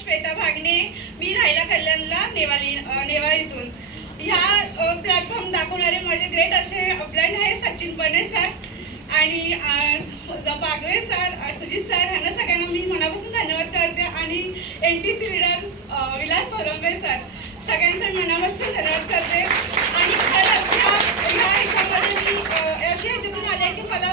श्वेता भागणे, मी राहिला कल्याणला नेवाळीतून. ह्या प्लॅटफॉर्म दाखवणारे माझे ग्रेट असे अपलाईन आहे सचिन बने सर आणि बागवे सर, सुजित सर, ह्यांना सगळ्यांना मी मनापासून धन्यवाद करते. आणि NTC लीडर्स विलास फरंबे सर, सगळ्यांचं मनापासून धन्यवाद करते. आणि खरंच ह्या ह्याच्यामध्ये मी अशी ह्याच्यातून आले की मला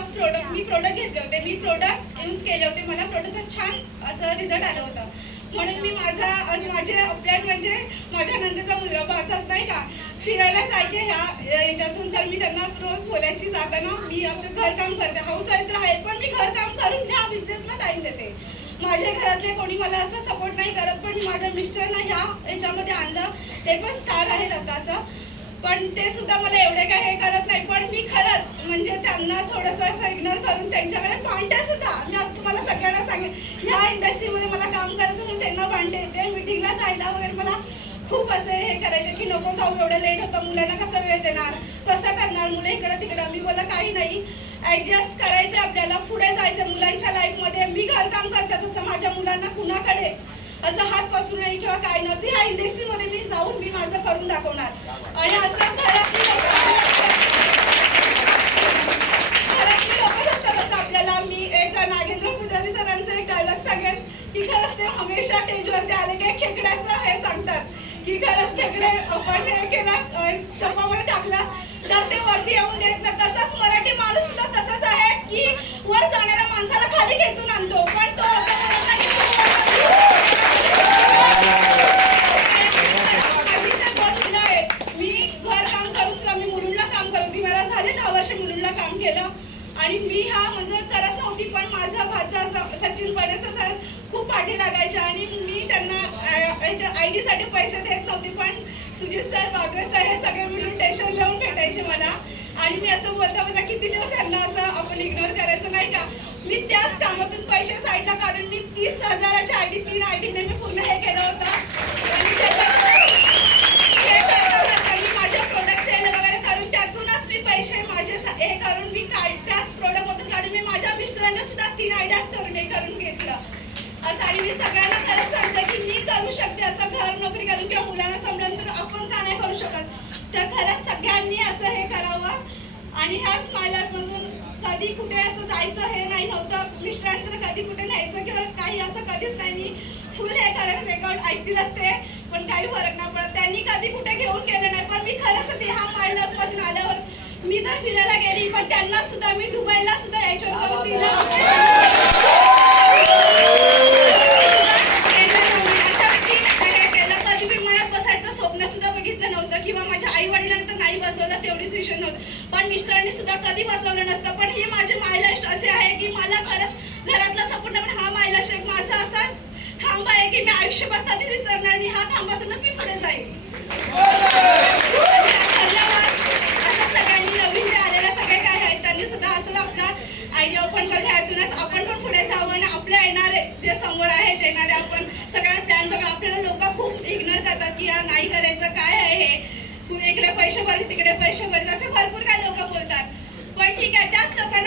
मी प्रोडक्ट घेतले होते, मी प्रोडक्ट यूज केले होते, मला प्रोडक्ट छान असं रिझल्ट आलं होतं. म्हणून मी माझे अपलाईन म्हणजे माझ्या नंदेचा मुलगा भाचाच नाही का, फिरायला जायचे ह्या याच्यातून. तर मी त्यांना रोज बोलायची जाताना मी असं घरकाम करते, हाऊसवाईफ तर आहे पण मी घरकाम करून ह्या बिझनेसला टाईम देते. माझ्या घरातले कोणी मला असं सपोर्ट नाही करत, पण मी माझ्या मिस्टरांना ह्या याच्यामध्ये आणलं. ते पण स्टार आहेत आता असं, पण ते सुद्धा मला एवढे काय हे करत नाही. पण मी खरंच म्हणजे त्यांना थोडंसं असं इग्नोर करून त्यांच्याकडे भांडते सुद्धा. मी आता तुम्हाला सगळ्यांना सांगेन, ह्या इंडस्ट्रीमध्ये मला काम करायचं म्हणून त्यांना भांडते. ते मीटिंगला जायला वगैरे मला खूप असे हे करायचे की नको जाऊ, एवढं लेट होतं, मुलांना कसं वेळ देणार, कसं करणार, मुलं इकडं तिकडं. मी बोला काही नाही, ॲडजस्ट करायचं आपल्याला, पुढे जायचं मुलांच्या लाईफमध्ये. मी घरकाम करते तसं माझ्या मुलांना कुणाकडे असं हात पसरू नये किंवा काय नसे. ह्या इंडस्ट्रीमध्ये मी जाऊन मी माझं करून दाखवणार. आणि असं घरातली लोकच असतात असं आपल्याला. मी एक नागेंद्र पुजारी सरांचं एक डायलॉग सांगेन की खरंच ते हमेशा स्टेजवरती आले की खेकड्याचं हे सांगतात की खरंच खेकडे आपण हे केलं टपामध्ये टाकलं तर ते वरती येऊन देत नाही. तसंच मराठी माणूस सुद्धा तसंच आहे की वर जाणाऱ्या माणसाला खाली खेचून आणतो, पण तो असं म्हणत नाही मुलींना काम केलं. आणि मी हा म्हणजे करत नव्हती, पण माझा भाचा सचिन बने सर खूप पाठी लागायचे आणि मी त्यांना ID साठी पैसे देत नव्हती. पण सुजित सर, बागवे सर हे सगळे मिळून टेन्शन लावून भेटायचे मला. आणि मी असं बोलता किती दिवस यांना असं आपण इग्नोर करायचं नाही का. मी त्याच कामातून पैसे साईडला काढून मी 30,000ची ID 3 ID ने मी पूर्ण हे केलं होतं. आणि हे करता मी माझे प्रोडक्ट सेल वगैरे करून त्यातूनच मी पैसे माझे हे करून मी त्याच प्रोडक्टमधून काढून मी माझ्या मिस्टरांच्या सुद्धा 3 आयडियाज करून घेतलं असं. आणि मी सगळ्यांना खरंच सांगते की मी करू शकते असं, घर नोकरी करून किंवा मुलांना सांभाळून, तर आपण का नाही करू शकत. तर खरंच सगळ्यांनी असं हे करावं. आणि ह्या स्माइलमधून कधी कुठे असं जायचं हे नाही नव्हतं. मिस्टरांनी तर कधी कुठे न्यायचं किंवा काही असं कधीच नाही. मी फुल हे कारण रेकॉर्ड ऐकतील असते पण काही फरक नाही पडत. त्यांनी कधी कुठे घेऊन गेले नाही. पण मी खरंच ते ह्या माइलमधून आल्यावर मी तर फिरायला गेली, पण त्यांना सुद्धा मी दुबईला सुद्धा याच्यावर करून दिलं. अशा व्यक्तीने काय केलं, कधी मी मनात बसायचं स्वप्न सुद्धा बघितलं नव्हतं किंवा माझ्या आई वडिलांनी तर नाही बसवलं, तेवढीच विषय नव्हतं. पण मिस्टरांनी सुद्धा कधी बसवलं नसतं. पण ही माझे मायलाइफ असे आहे की मला खरंच घरातला सपोर्ट नाही, पण हा मायलाइफ एक माझा असा खांब आहे की मी आयुष्यभर कधी विसरणार आणि ह्या खांबातूनच मी पुढे जाईल. नवीन जे आलेल्या सगळे काय आहेत त्यांनी सुद्धा असं आपला आयडिया ओपन करून ह्यातूनच आपण पण पुढे जावं. आणि आपल्या येणारे जे समोर आहेत येणारे आपण सगळ्यांना प्लॅन बघा. आपल्याला लोक खूप इग्नोर करतात की यार नाही करायचं, काय आहे हे, इकडे पैसे भरले तिकडे पैसे भरले, असे भरपूर काय लोक बोलतात. पण ठीक आहे, त्याच लोकांना